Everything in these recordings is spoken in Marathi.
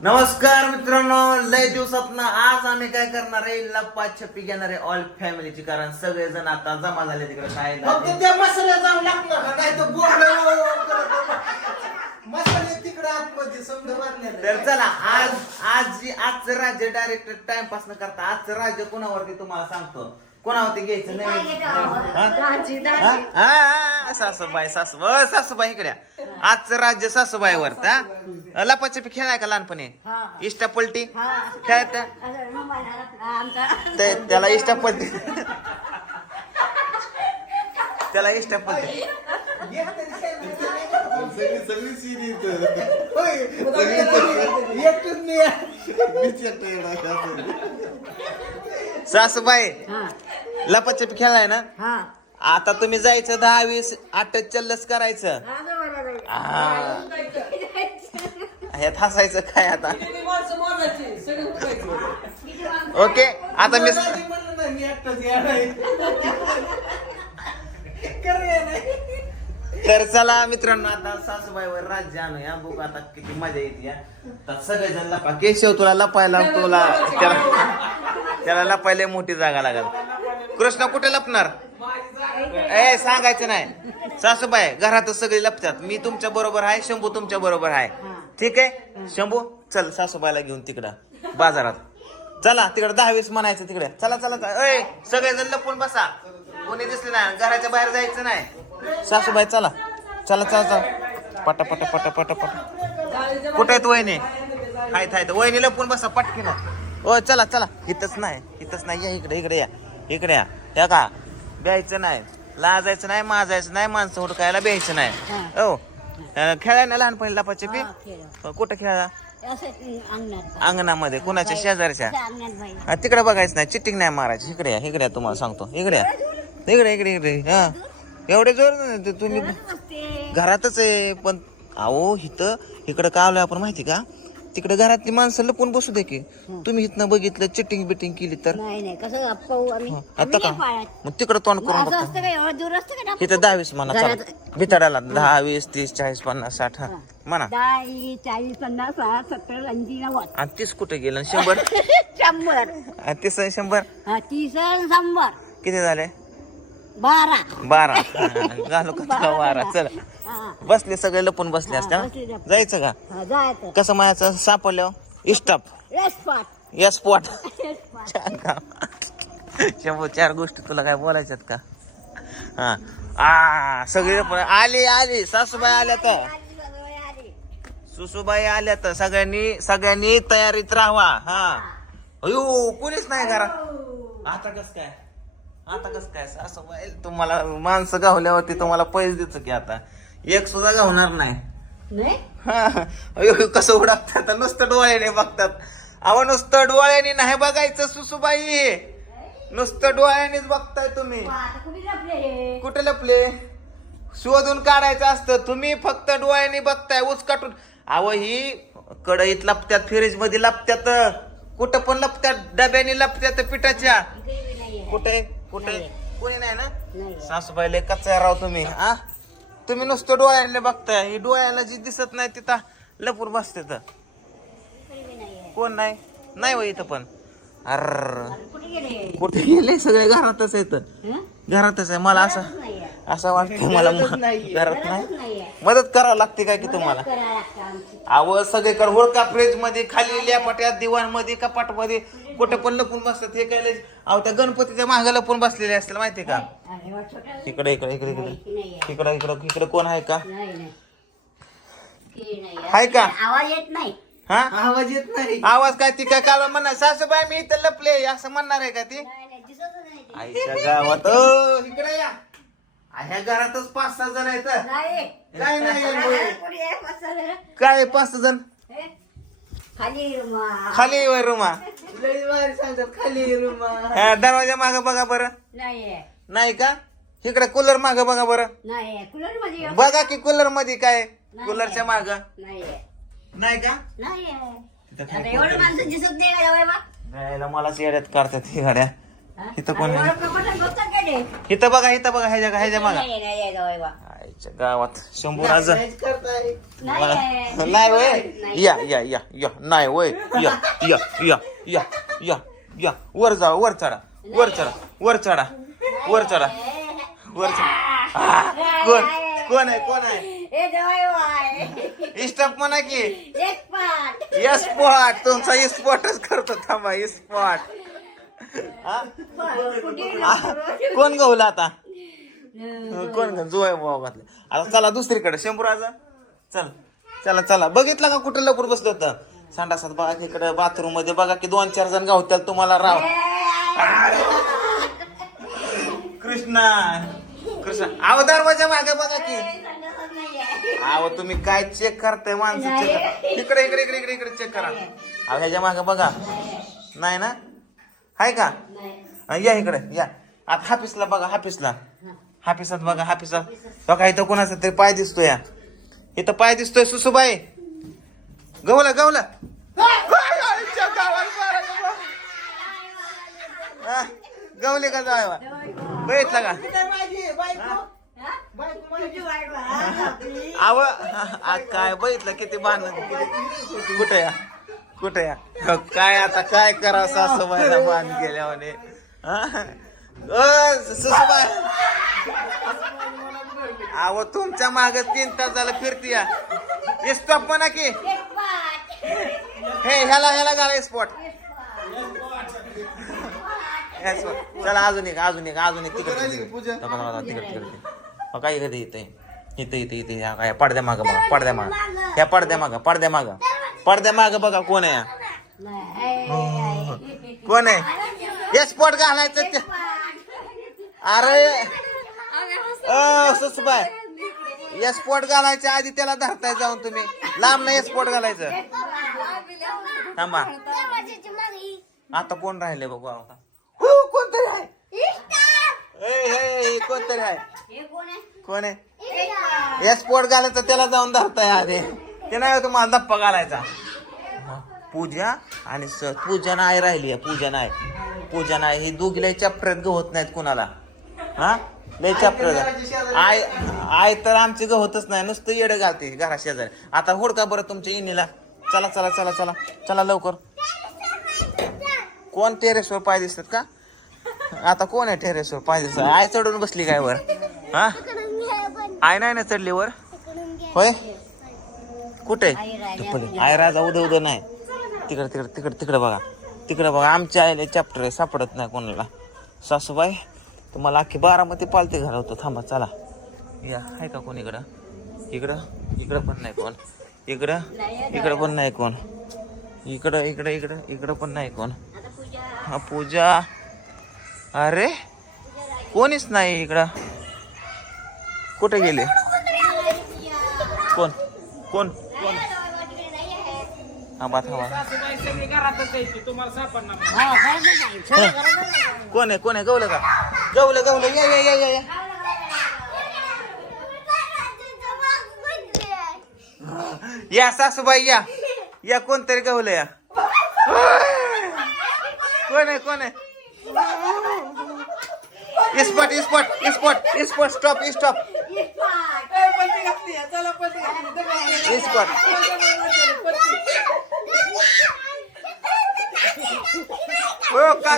नमस्कार मित्रांनो, लय दिवसात आज आम्ही काय करणार आहे, लप्पा छप्पी घेणार आहे ऑल फॅमिलीची. कारण सगळेजण आता जमा झाले तिकडे काय फक्त त्या मसाल्या जाऊन लागणार का नाही तर मसाले तिकडे आतमध्ये समजा मारलेलं तर चला आजचं राज्य डायरेक्ट टाइमपास न करता आजचं राज्य कोणावरती तुम्हाला सांगतो. कोणावरती घ्यायचं नाही. सासूबाई इकडे आजचं राज्य सासूबाईवर. लपाछपी खेळाय का लहानपणी? इष्टा पलटी खेळायचं त्याला इष्टा पलटी त्याला इष्टा पलटी. सासूबाई लपाछपी खेळाय ना. आता तुम्ही जायचं 10-20 8 चल्लस करायचं. ह्यात हसायचं काय आता. ओके आता मी तर चला मित्रांनो, आता सासूबाईवर राज्य आणूया. बघू आता किती मजा येते. तर सगळेजण लपा. केशव तुला लपायला त्याला लपायला मोठी जागा लागल. कृष्ण कुठे लपणार? सांगायचं नाही. सासूबाई घरातच सगळे लपतात. मी तुमच्या बरोबर आहे, शंभू तुमच्या बरोबर आहे. ठीक आहे शंभू, चल सासूबाईला घेऊन तिकडं बाजारात. चला तिकडे 10-20 म्हणायचं तिकडे. चला चला सगळेजण लपून बसा. कोणी दिसले नाही, घराच्या बाहेर जायचं नाही. सासूबाई चला चला चला चला पटा पटा पटा पटा पटा. कुठे आहेत वहिनी? हाय थाय वहिनी लपून बसा पटकीन. ओ चला चला. इथंच नाही या. इकडे या. त्या का द्यायचं नाही, लाजायचं नाही, माजायचं नाही, माणसं हुडकायला द्यायचं नाही. हो खेळायला लहानपणी लपाछपी कुठं खेळा? अंगणामध्ये. कुणाच्या? शेजारच्या. तिकडे बघायचं नाही, चिटिंग नाही मारायची. इकडे या तुम्हाला सांगतो. इकडे हा एवढे जोर तुम्ही घरातच आहे. पण अहो इकडं का आलोय आपण माहिती का? तिकडे घरातली माणसं लपून बसू दे की. तुम्ही इथनं बघितलं चिटिंग बिटिंग केली तर आता का मग तिकडे तोंड करून बघतो. इथं 10-20 म्हणा. चला भिताडाला 10, 20, 30, 40, 50, 60 म्हणा. 40, 50, 60, 70, 80, 90. आणि 30 कुठे गेलं? 100. 100. 30 आणि 100 30 100. किती झाले? 12. 12 घालू का 12? चल बसले सगळे लपून बसले असते. जायचं का? जायचं. कसं म्हणायचं? सापडल्यावर स्टॉप स्पॉट. शंभर 4 गोष्टी तुला काय बोलायच्यात का? सगळे पण आली सासूबाई आल्या तर सुसूबाई आल्या तर सगळ्यांनी तयारीत राहावा. अयो कोणीच नाही घरात. आता कस काय सासूबाई तुम्हाला माणसं गावल्यावरती तुम्हाला पैसे देतो की आता एक सुद्धा गावणार नाही. अयो कसं उडकतात. नुसतं डोळ्याने बघतात. अहो नुसतं डोळ्याने नाही बघायचं सुसूबाई, नुसतं डोळ्यानेच बघताय तुम्ही. कुठे लपले? शोधून काढायचं असतं. तुम्ही फक्त डोळ्याने बघताय उचकाटून. अहो ही कढईत लपत्यात, फ्रीज मध्ये लपत्यात, कुठं पण लपत्यात, डब्याने लपत्यात पिठाच्या. कुठे कोणी नाही ना? सासूबाईले कच्चा राव तुम्ही. तुम्ही नुसतं डोळ्याने बघताय. ही डोळ्याला जी दिसत नाही तिथं लपून बसते. तर कोण नाही हो इथं पण. कुठे गेले? सगळे घरातच आहेत. घरातच आहे. मला असं वाटतं मला घरात नाही. मदत करावं लागते काय की तुम्हाला? अहो सगळीकडे हुडका, फ्रीज मध्ये, खाली ल्यापाट्यात, दिवाण मध्ये, कपाट मध्ये, कुठे पण लपून बसतात. हे काय अहो त्या गणपतीच्या मागे लपून बसलेले असतील माहितीये का? इकडे कोण आहे का? आहे का? आवाज येत नाही. आवाज येत नाही. आवाज काय? ती काय काल म्हणणार सासूबाई मी इथं लपले असं म्हणणार आहे का ती? आईच्या गावात इकडे या. ह्या घरातच 5-6 जण आहेत. काय नाही काय 5 जण खाली रुमा सांगतात खाली रुमा. दरवाजा माग बघा बरं. नाही का? इकडे कूलर माग बघा बरं. बघा की कूलर मध्ये काय? कूलरच्या माग नाही का? मलाच येड्यात काढतात ही गाड्या. इथं कोण? इथं बघा ह्याच्या मागा. आईच्या गावात शंभूराज नाहीच करताय. नाही वय या या या या नाही वय या या या या या या वर जा वर चढा वर चढा वर चढा वर चढा वर चढा कोण कोण आहे कोण आहे स्टॉप म्हणा की स्पॉट तुमचा स्पॉटच करतो थांबा स्पॉट कोण गवला आता कोण जुवाय बाबा घातले आता चला दुसरीकडे शंभूराजा चल चला चला बघितलं का कुठं लपूर बसलं होतं संडासात बघा इकडे बाथरूम मध्ये बघा की 2-4 जण गावत्याल तुम्हाला राव कृष्णा कृष्णा आव दरवाजा मागे बघा की आव तुम्ही काय चेक करताय माणसं चेक इकडे इकडे इकडे इकडे इकडे चेक करा अहो ह्याच्या मागे बघा नाही ना हाय का या इकडे या आता हाफिसला बघा हाफिसला हाफिसात बघा हाफिसात बघा इथं कोणाचा तरी पाय दिसतोय इथं पाय दिसतोय सुसूबाई गवला गवला गवले का जावा बैठला का माझी बायको माझी आव काय बघितलं किती भांडण कुठे या कुठे या काय आता काय करा सासूबाईला बांध गेल्याने सुसूबाई आव तुमच्या माग 3 तास झालं फिरती या स्टॉप म्हणा की हे ह्याला ह्याला घाला स्पॉट चला अजून एक अजून एक अजून एक तिकडे तिकडे तिकडे काय कधी इथे इथे इथे इथे ह्या काय पडद्या माग बघा पडद्या माग ह्या पडद्या माग पडद्या माग पडद्या माग बघा कोण आहे कोण आहे हे स्पॉट घालायचं ते अरे सुसबाय या स्पॉट घालायच्या आधी त्याला धरताय जाऊन तुम्ही लांब नाही स्पॉट घालायचं थांबा आता कोण राहिले बघू आता कोणतरी आहे कोणतरी आहे कोण आहे या स्पॉट घालायचं त्याला जाऊन धरताय आधी ते नाही तुम्हाला धप्पा घालायचा पूजा आणि पूजा नाही राहिली आहे पूजा नाही ही दोघीला चॅप्टर गवत नाहीत कुणाला हा लय चॅप्टर आय तर आमची गवतच नाही नुसतं येडं घालते घरा शेजारी आता हुडका बरं तुमच्या इनीला चला चला चला चला चला लवकर कोण टेरेसवर पाय दिसतात का आता कोण आहे टेरेसवर पाय दिसत आय चढून बसली काय वर हा आय नाही ना चढली वर होय कुठे आय राजा उद्या उद्या नाही तिकडे तिकडे तिकडे तिकडे बघा आमच्या आईला चॅप्टर सापडत नाही कोणाला सासूबाई तुम्हाला अख्खी बारामती पालती घालवतो थांबा चला या आहे का कोण इकडं इकडं पण नाही कोण इकडं पण नाही कोण इकडं पण नाही कोण हा पूजा अरे कोणीच नाही इकडं कुठे गेले कोण कोण कोण थांबा कोण आहे गवलं का गवलं या या या या या या सासूबाई या कोणतरी गवलं या कोण आहे स्पॉट स्टॉप हो का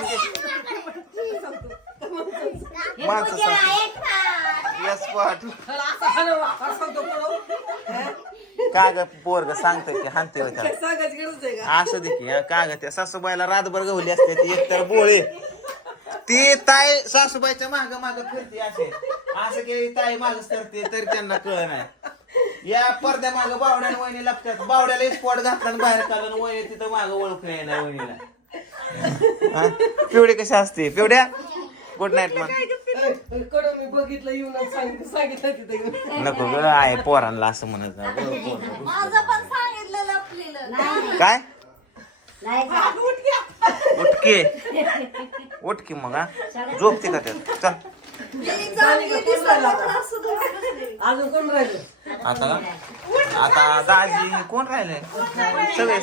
माणसं स्पॉट का ग पोरग सांगतोय की हानते असं दे की का ग त्या सासूबाईला रातभर गवली असते ती एकतर बोळे ती ताई सासूबाईच्या माग फिरते असं केली ताई मागच करते तरी त्यांना कळ नाही या पडद्या माग बावड्या वहिनी लागतात बावड्याला स्पॉट घातला बाहेर काढून वहिनी तिथं माग ओळख नाही वहिनीला पिवडी कशी असते पिवड्या गुड नाईट मग मी बघितलं येऊन सांगितलं तिथे नको ग आहे पोरांना असं म्हणत माझं पण सांगितलं लपलेलं काय उठके मग हा झोपते का त्यात चल अजून कोण राहिलं आता दाजी कोण राहिले सगळे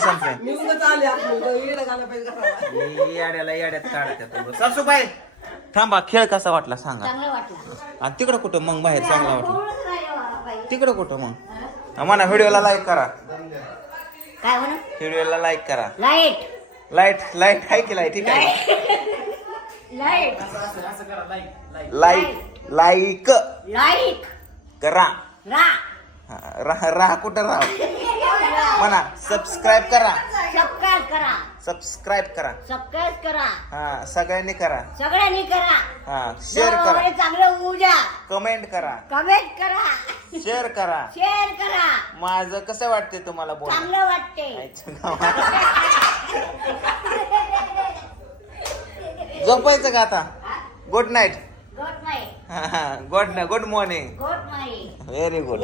संपले मी उगाच आले आपण येडं घाला पाहिजे याड्यात काढत सासूबाई थांबा खेळ कसा वाटला सांगा. चांगलं वाटलं. आणि तिकडं कुठं मग बाहेर चांगला वाटला कोणच राहिलं मला बाई. तिकडं कुठं मग म्हणा व्हिडिओला लाईक करा. काय म्हणा व्हिडिओला लाईक करा. लाईट लाईट आहे की लाईट ठीक आहे. लाईट लाईक लाईक करा. रा राहा कुठं राहा म्हणा. सबस्क्राईब करा. सबस्क्राईब करा. सबस्क्राईब करा. सबस्क्राईब करा. हा सगळ्यांनी करा. सगळ्यांनी करा. हा शेअर करा. जवळ चांगलं होऊ द्या. कमेंट करा. कमेंट करा. शेअर करा. शेअर करा. माझं कसं वाटते तुम्हाला बोल. चांगलं वाटते. झोपायचं का आता. Good night. Good night. Good morning. Good night. Very good.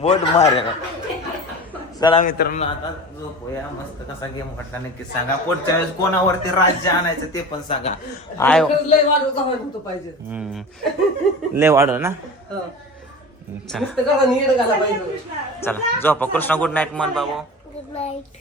बोट मारेल. चला मित्रांनो आता झोपूया मस्त. कसा गेम वाटला नक्की सांगा. पुढच्या वेळेस कोणावरती राज्य आणायचं ते पण सांगा. आय खरंच लय वाढवता होतो पाहिजे. लय वाढव ना. हा. चला नुसतं घराने येडं घाला पाहिजे. चला झोपा. कृष्णा गुड नाईट म्हण बाबू. Good night.